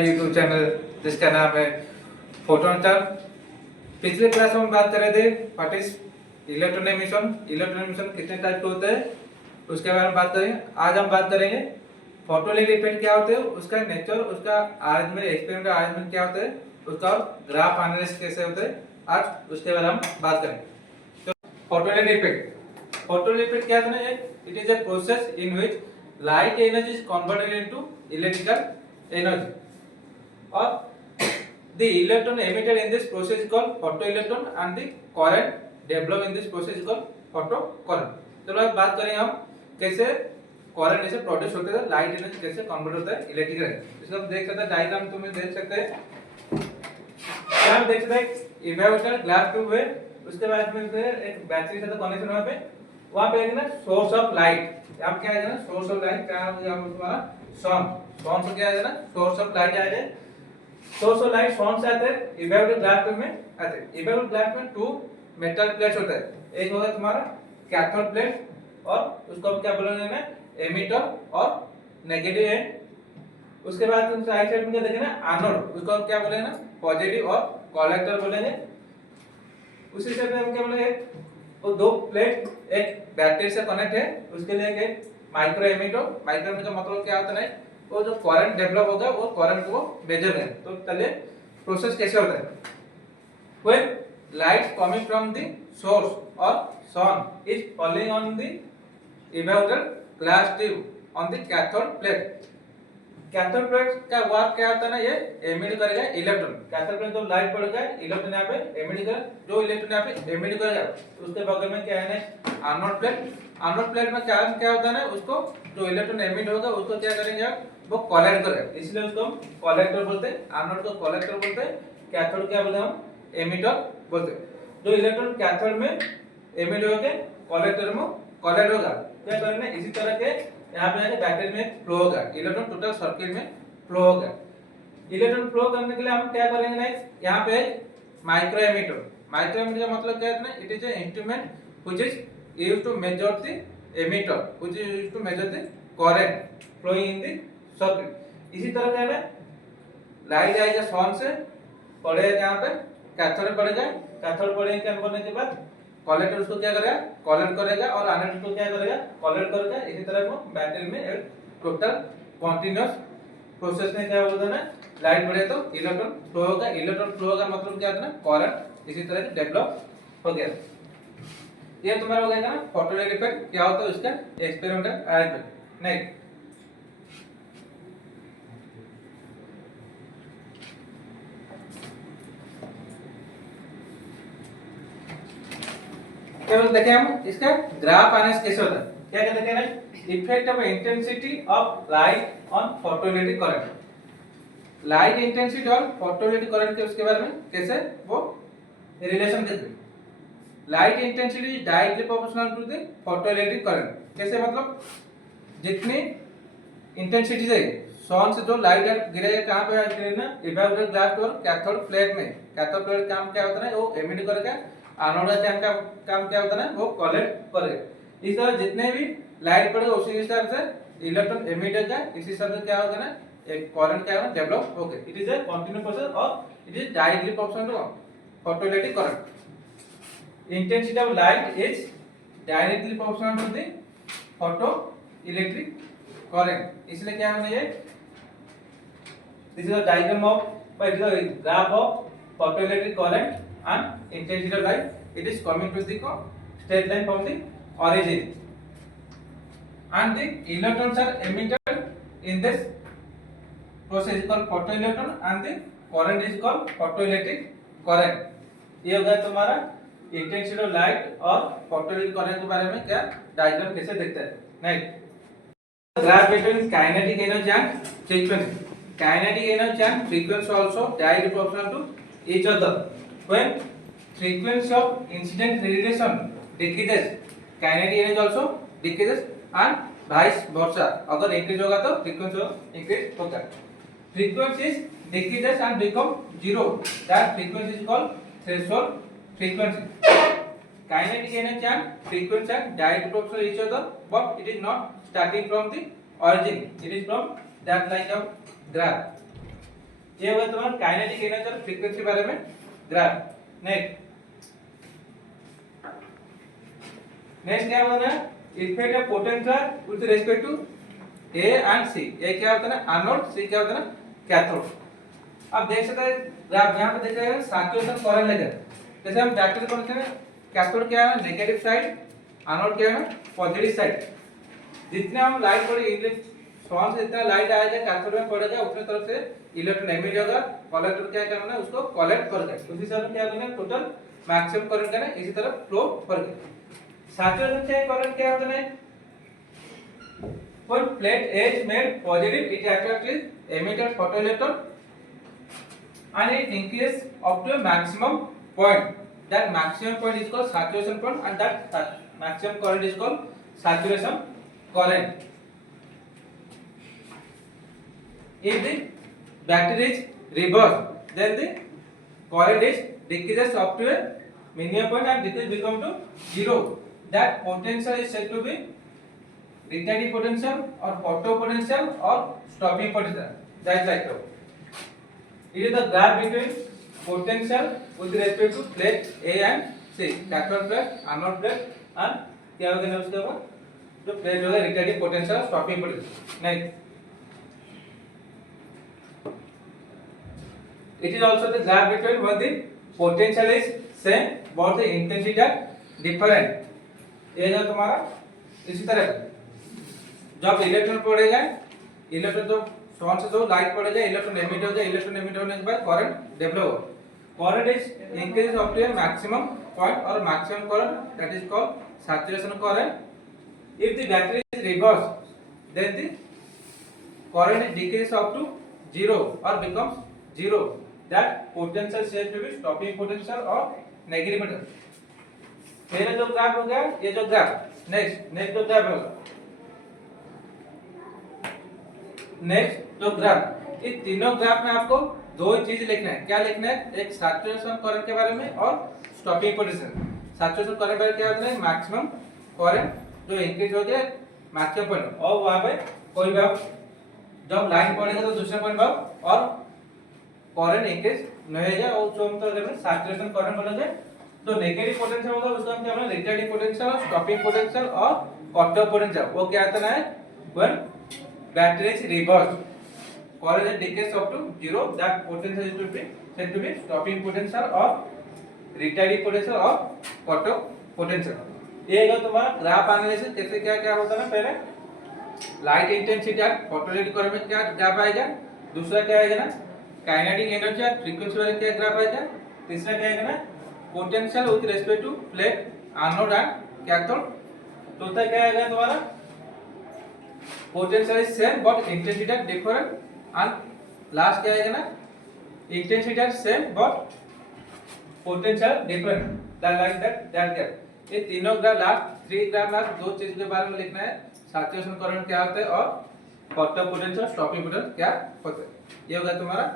YouTube channel जिसका नाम है फोटोन चार। पिछले क्लास में हम बात कर रहे थे what is electron emission, electron emission कितने टाइप के होते हैं उसके बारे में बात करेंगे। आज हम बात करेंगे फोटोइलेक्ट्रिक इफेक्ट क्या होते हैं, उसका नेचर, उसका अरेंजमेंट, एक्सपेरिमेंट का अरेंजमेंट क्या होता है, उसका ग्राफ एनालिसिस कैसे होते हैं, आज उसके बारे में हम बात करेंगे। तो फोटोइलेक्ट्रिक इफेक्ट, फोटोइलेक्ट्रिक इफेक्ट क्या है? It is a process in which light energy is converted into electrical energy or the electron emitted in this process is called photoelectron and the current developed in this process is called photocurrent। चलो अब बात करें हम कैसे current ऐसे produce होते हैं, light energy कैसे कन्वर्ट होता है इलेक्ट्रिकल एनर्जी। इसको आप देख सकते हैं, डायग्राम तुम्हें देख सकते हैं, क्या देख सकते हैं, इवेपोरेटर ग्लास ट्यूब है, उसके बाद में एक बैटरी से कनेक्शन वहां पे, वहां पे ना सोर्स ऑफ लाइट, अब क्या है ना सोर्स ऑफ लाइट क्या होगा हमारा सन, सन से क्या है ना सोर्स ऑफ लाइट आएगा, सोर्स ऑफ लाइट सन से आते हैं इवेपोरेटर ग्लास ट्यूब में आते हैं। इवेपोरेटर ग्लास में टू मेटल प्लेट्स होता है, एक होगा तुम्हारा कैथोड प्लेट और उसको हम क्या बोलेंगे ना एमिटर और नेगेटिव एंड, उसके बाद तुम राइट साइड में क्या देखेंगे ना एनोड, उसको हम क्या बोलेंगे ना पॉजिटिव और कलेक्टर बोलेंगे। उसी से हम क्या बोलेंगे वो दो प्लेट एक बैटरी से कनेक्ट है, उसके लिए एक माइक्रो एमिटर, माइक्रो एमिटर का मतलब क्या होता है वो जो करंट डेवलप होगा वो करंट को मेजर है। तो चलिए प्रोसेस कैसे होता है। When light coming from the source और sun is falling on the evaporator glass tube on the cathode plate, cathode plate का वर्क क्या होता है ना, ये एमिट करेगा इलेक्ट्रॉन, कैथोड प्लेट जो लाइट पड़ेगा इलेक्ट्रॉन यहाँ पे एमिट करेगा, जो इलेक्ट्रॉन यहाँ पे एमिट करेगा उसके बगल में क्या है ना एनोड प्लेट, एनोड प्लेट में क्या होता है ना उसको जो इलेक्ट्रॉन एमिट होगा उसको क्या करेंगे वो कलेक्ट करेगा, इसलिए उसको हम कलेक्टर बोलते हैं, एनोड को कलेक्टर बोलते हैं, कैथोड क्या बोलते हैं हम एमिटर बोलते हैं। जो इलेक्ट्रॉन कैथोड में एमिट होके कलेक्टर में कलेक्ट होगा, क्या करेंगे इसी तरह के यहाँ पे बैटरी में फ्लो होगा, इलेक्ट्रॉन टोटल सर्किट में फ्लो होगा। इलेक्ट्रॉन फ्लो करने के लिए हम क्या करेंगे ना, यहाँ पे माइक्रो एमिटर, माइक्रो एमिटर का मतलब क्या है ना, it is a instrument which is used to measure the ammeter, which is used to measure the current flowing in the circuit. इसी तरह क्या है लाइट आएगा सन से पड़ेगा यहाँ पे कैथोड पड़ेगा, कैथोड पड़ेगा क्या करने के बाद कलेक्टर उसको क्या करेगा कलेक्ट करेगा और एनोड उसको क्या करेगा कलेक्ट करेगा। इसी तरह वो बैटरी में एक टोटल कंटीन्यूअस प्रोसेस में क्या होगा ना लाइट बढ़े तो इलेक्ट्रॉन फ्लो होगा, इलेक्ट्रॉन फ्लो का मतलब क्या होता है ना करंट इसी तरह से डेवलप हो गया। ये तुम्हारा हो गया ना फोटोइलेक्ट्रिक इफेक्ट क्या होता है उसका एक्सपेरिमेंटल अरेंजमेंट। नेक्स्ट केवल देखें हम इसका ग्राफ एनालिसिस कैसे होता है, क्या कहते हैं ना effect of intensity of light on photoelectric current, light intensity और फोटोइलेक्ट्रिक करंट के उसके बारे में कैसे वो रिलेशन कैसे, light intensity is directly proportional to the photoelectric current, कैसे मतलब जितनी इंटेंसिटी है सन से जो लाइट गिरेगा कहां पे गिरेगा ना इवेपोरेटर ग्लास और कैथोड प्लेट में, कैथोड प्लेट काम क्या होता है वो एमिट करेगा, एनोड का काम क्या होता है वो कलेक्ट करेगा। इस तरह जितने भी लाइट पड़ेगा उसी हिसाब से इलेक्ट्रॉन एमिट होगा, इसी हिसाब से क्या होगा ना एक करंट क्या होगा डेवलप होगा। It is a continuous process और it is directly proportional to photoelectric current. Intensity of light is directly proportional to the photoelectric current, इसलिए क्या होना ये this is a diagram of it is a graph of photoelectric current and intensity of light, it is coming to the straight line from the origin and the electrons are emitted in this process is called photoelectron and the current is called photoelectric current। ये हो गया तुम्हारा intensity of light और photoelectric current के बारे में क्या diagram कैसे दिखता है। Next graph between kinetic energy and frequency, kinetic energy and frequency also directly proportional to each other. When frequency of incident radiation decreases, kinetic energy also decreases and vice versa। अगर increase होगा तो frequency increase होगा। Frequency decreases and become zero, that frequency is called threshold frequency। Kinetic energy and frequency are direct proportional to each other, but it is not starting from the origin, it is from that line of graph। ये होगा तुम्हारा kinetic energy और frequency बारे में graph. Next क्या होगा ना, effect of potential with respect to A and C. A क्या होता है ना एनोड, सी क्या होता है ना कैथोड। अब देख सकते हैं ग्राफ यहां पे देख रहे हैं सैचुरेशन करंट लेकर, जैसे हम बैटरी को बोलते हैं कैथोड क्या है नेगेटिव साइड, एनोड क्या है पॉजिटिव साइड। जितने हम लाइट पड़े सोर्स से जितना लाइट आएगा कैथोड में पड़ेगा उतने तरफ से इलेक्ट्रॉन एमिट होगा, कलेक्टर क्या करना है उसको कलेक्ट करेगा, उसी तरह क्या करना है टोटल मैक्सिमम करंट करना है इसी तरफ फ्लो करेगा। सैचुरेशन से करंट क्या होता है, when plate edge made positive it attracts emitted photoelectron and it increases up to a maximum point. That maximum point is called saturation point and that maximum current is called saturation current. If the battery is reversed, then the current is decreases up to a minimum point and decrease become to zero. That potential is said to be retarding potential or photo potential or stopping potential. That's like that. It is the graph between potential with respect to plate A and C, cathode plate, anode plate, and क्या होगा ना उसके बाद जो plate होगा retarding potential, stopping potential. Next, it is also the graph between when the potential is same but the intensity are different. ये जो तुम्हारा इसी तरह जब इलेक्ट्रॉन पड़ेगा, इलेक्ट्रॉन जो सोर्स से जो लाइट पड़ेगा इलेक्ट्रॉन एमिट होगा, इलेक्ट्रॉन एमिट होने के बाद करंट डेवलप होगा। Current is increase up to a maximum point और maximum current that is called saturation current. If the battery is reverse then the current is decrease up to zero और becomes zero. That potential said to be stopping potential और negative potential. पहले जो graph हो गया ये जो graph, next जो graph होगा, नेक्स्ट जो ग्राफ, इस तीनों ग्राफ में आपको दो चीज लिखना है। क्या लिखना है, एक सैचुरेशन करंट के बारे में और स्टॉपिंग पोटेंशियल। सैचुरेशन करंट बारे क्या होता है, मैक्सिमम करंट जो इंक्रीज हो गया मैक्सिमम पॉइंट और वहां पे कोई भी आप जब लाइन पड़ेगा तो दूसरे पॉइंट पर और करंट इंक्रीज नहीं होगा और जो हम तो सैचुरेशन करंट बोलेंगे। तो नेगेटिव पोटेंशियल होगा उसका हम क्या बोलेंगे रिटार्डिंग पोटेंशियल और स्टॉपिंग पोटेंशियल और कट ऑफ पोटेंशियल। वो क्या आता है when battery is reversed, current is decreased up to zero, that potential is to be said to be stopping potential or retarding potential or cut off potential. ये जो तुम्हारा graph analysis कैसे क्या क्या होता है ना, पहले लाइट इंटेंसिटी और फोटोइलेक्ट्रिक करंट में क्या ग्राफ आएगा, दूसरा क्या आएगा ना काइनेटिक एनर्जी और फ्रीक्वेंसी वाला क्या ग्राफ आएगा, तीसरा क्या आएगा ना potential with respect to plate anode and cathode, चौथा क्या आएगा तुम्हारा potential is same but intensity are different and last क्या आएगा ना intensity are same but potential different that like that क्या। ये तीनों ग्राफ लास्ट थ्री ग्राफ में दो चीज के बारे में लिखना है, सैचुरेशन करंट क्या होता है और cut off potential stopping potential क्या होता है। ये होगा तुम्हारा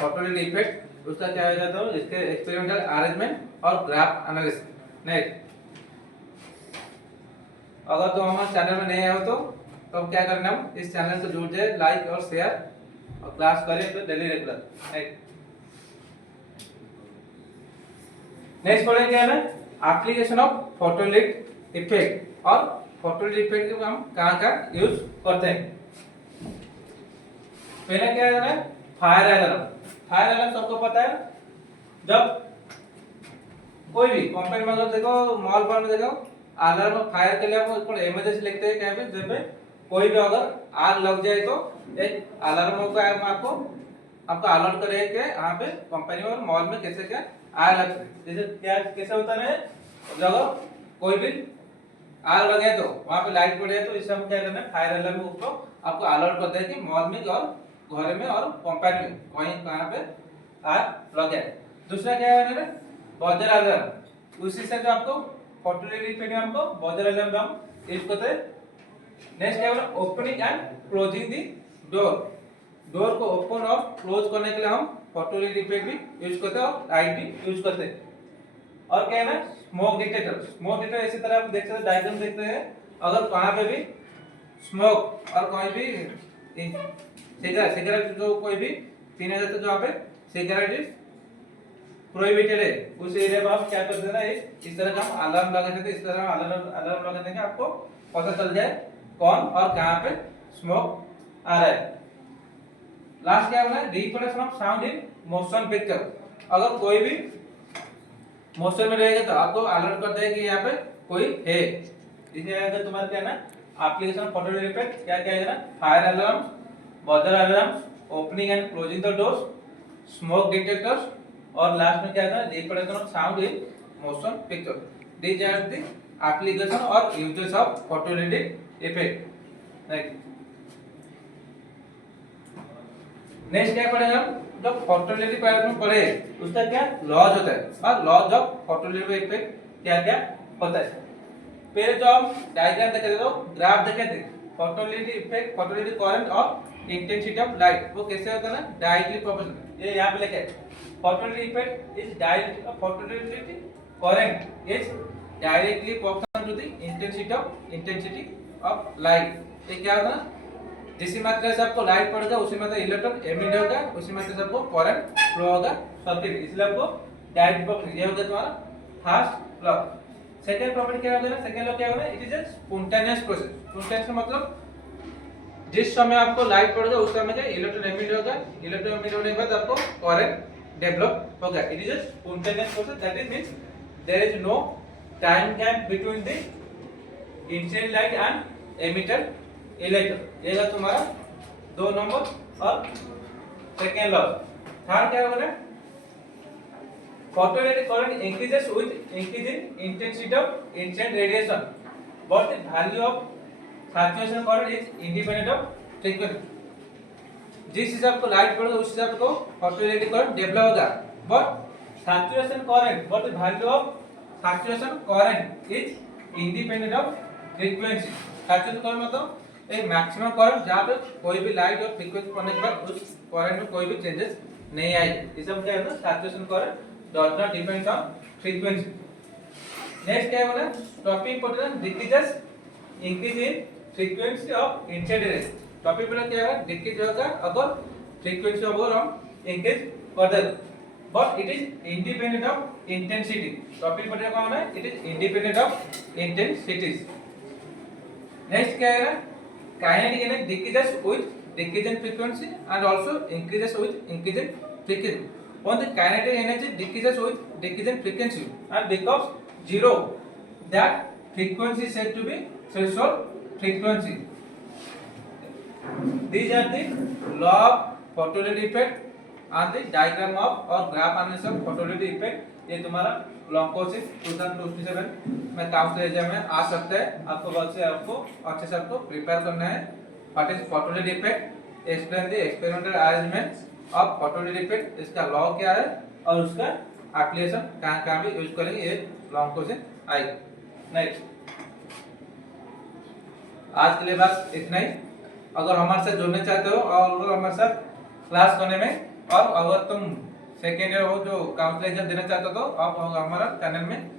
फोटोइलेक्ट्रिक इफेक्ट, उसका क्या होगा तो इसके एक्सपेरिमेंटल अरेंजमेंट और ग्राफ एनालिसिस। नेक्स्ट, अगर तुम हमारे चैनल में नए हो तो अब क्या करना है, इस चैनल से जुड़ जाए, लाइक और शेयर और क्लास करें तो डेली रेगुलर। नेक्स्ट पढ़ेंगे क्या है एप्लीकेशन ऑफ फोटोइलेक्ट्रिक इफेक्ट और फोटोइलेक्ट्रिक इफेक्ट को हम कहां यूज करते हैं। पहला क्या है फायर अलार्म। फायर अलार्म सबको पता है, जब कोई भी कंपनी में अगर देखो मॉल पर में देखो अलार्म फायर के लिए आपको इमरजेंसी लिखते हैं क्या पे, जब कोई भी अगर आग लग जाए तो एक अलार्म होगा आपको अलर्ट करेगा कि यहाँ पे कंपनी में और मॉल में कैसे क्या आग लग सकती है। जैसे क्या कैसे होता है जब कोई भी आग लगे तो वहाँ पे लाइट पड़े तो इससे हम क्या करना है फायर अलार्म उसको आपको अलर्ट करता है कि मॉल में और घर में और कंपनी में कहीं कहाँ पे आग लग जाए। दूसरा क्या है बजर अलार्म, उसी से जो आपको फोटोइलेक्ट्रिक हमको बजर अलार्म हम यूज करते हैं। नेक्स्ट क्या है opening and closing the door. Door को ओपन और क्लोज करने के लिए हम फोटोइलेक्ट्रिक इफेक्ट भी यूज करते हैं और लाइट भी यूज करते हैं। और क्या है ना स्मोक डिटेक्टर। स्मोक डिटेक्टर इसी तरह आप देख सकते हैं, डायग्राम देखते हैं, अगर कहां पे भी स्मोक और कोई भी सिगरेट जो कोई भी 3000 तक जहाँ पे सिगरेट इज प्रोहिबिटेड है उस एरिया में आप क्या कर देना है, इस तरह का हम अलार्म लगा देते हैं। इस तरह अलार्म अलार्म लगा देंगे, आपको पता चल जाए कौन और कहाँ पे स्मोक आ रहा है। लास्ट क्या होना है, reproduction of sound in motion picture. अगर कोई भी मोशन में रहेगा तो आपको अलर्ट करता है कि यहाँ पे कोई है। इसमें अगर तुम्हारा क्या ना एप्लीकेशन फोटो इफेक्ट क्या क्या है ना, fire alarm, buzzer alarm, opening and closing the doors, smoke detectors और लास्ट में क्या है ना reproduction of sound in motion picture. These are the application और uses of photolytic effect. Next क्या पढ़ेंगे हम, जब फोटोलिटिक पैराग्राफ पढ़े उसका क्या लॉज होता है और लॉज ऑफ फोटोलिटिक इफेक्ट क्या क्या होता है। पहले जो हम डायग्राम देखे थे तो ग्राफ देखे थे, फोटोलिटिक इफेक्ट, फोटोलिटिक करंट और इंटेंसिटी ऑफ लाइट वो कैसे होता है ना डायरेक्टली प्रोपोर्शनल। ये यहाँ पे लिखे photoelectric effect is directly, photoelectric current is directly proportional to the intensity of light. ये क्या होता है ना, जिसी मात्रा से आपको लाइट पड़ेगा उसी मात्रा इलेक्ट्रॉन एमिट होगा, उसी मात्रा से आपको करंट फ्लो होगा सर्किट, इसलिए आपको डायरेक्ट प्रोपर्टी ये होगा तुम्हारा फर्स्ट लॉ। सेकंड प्रॉपर्टी क्या होगा ना, सेकंड लॉ क्या होगा, it is a spontaneous process. Spontaneous का मतलब जिस समय आपको लाइट पड़ेगा उस समय क्या इलेक्ट्रॉन एमिट होगा, इलेक्ट्रॉन एमिट होने के बाद आपको करंट डेवलप होगा। It is a spontaneous process, that is means there is no time gap between the incident light and emitted electron. ये है तुम्हारा 2 नंबर और सेकेंड लॉ। थर्ड क्या होगा, photoelectric current increases with increasing intensity of incident radiation, but the value of saturation current is independent of frequency। जिस हिसाब को light पड़ेगा उस हिसाब को photoelectric current डेवलप होगा, but saturation current, but the value of saturation current is independent of frequency। saturation current मतलब एक मैक्सिमम करंट जहाँ पे कोई भी लाइट और फ्रीक्वेंसी पड़ने के बाद उस करंट में कोई भी चेंजेस नहीं आएगी। इसे हम क्या कहते हैं saturation current does not depend on frequency। Next क्या होगा, stopping potential decreases increase in frequency of incident raise. Stopping potential क्या होगा, डिक्रीज होगा अगर फ्रीक्वेंसी ऑफ हम इंक्रीज कर दे, but it is independent of intensity. Stopping potential क्या होना है, it is independent of intensities. Next क्या है, kinetic energy decreases with decrease in frequency and also increases with increase in frequency। When the kinetic energy decreases with decrease in frequency and becomes zero, that frequency is said to be threshold frequency। These are the law of photoelectric effect and the diagram of or graph analysis of photoelectric effect। ये तुम्हारा long course 2027 में council exam में आ सकता है। आपको अच्छे से आपको प्रिपेयर करना है। What is photoelectric effect? Explain the experimental arrangements of photoelectric effect। इसका लॉ क्या है और उसका एप्लीकेशन कहाँ भी यूज करेंगे, ये लॉन्ग क्वेश्चन आएगा। नेक्स्ट आज के लिए बस इतना ही। अगर हमारे साथ जुड़ना चाहते हो और अगर हमारे साथ क्लास करने में और अगर तुम सेकेंड ईयर हो जो काउंसिल एग्जाम देना चाहते हो तो आप हमारा चैनल में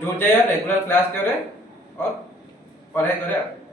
जुड़ जाइए, रेगुलर क्लास करें और पढ़ाई करें।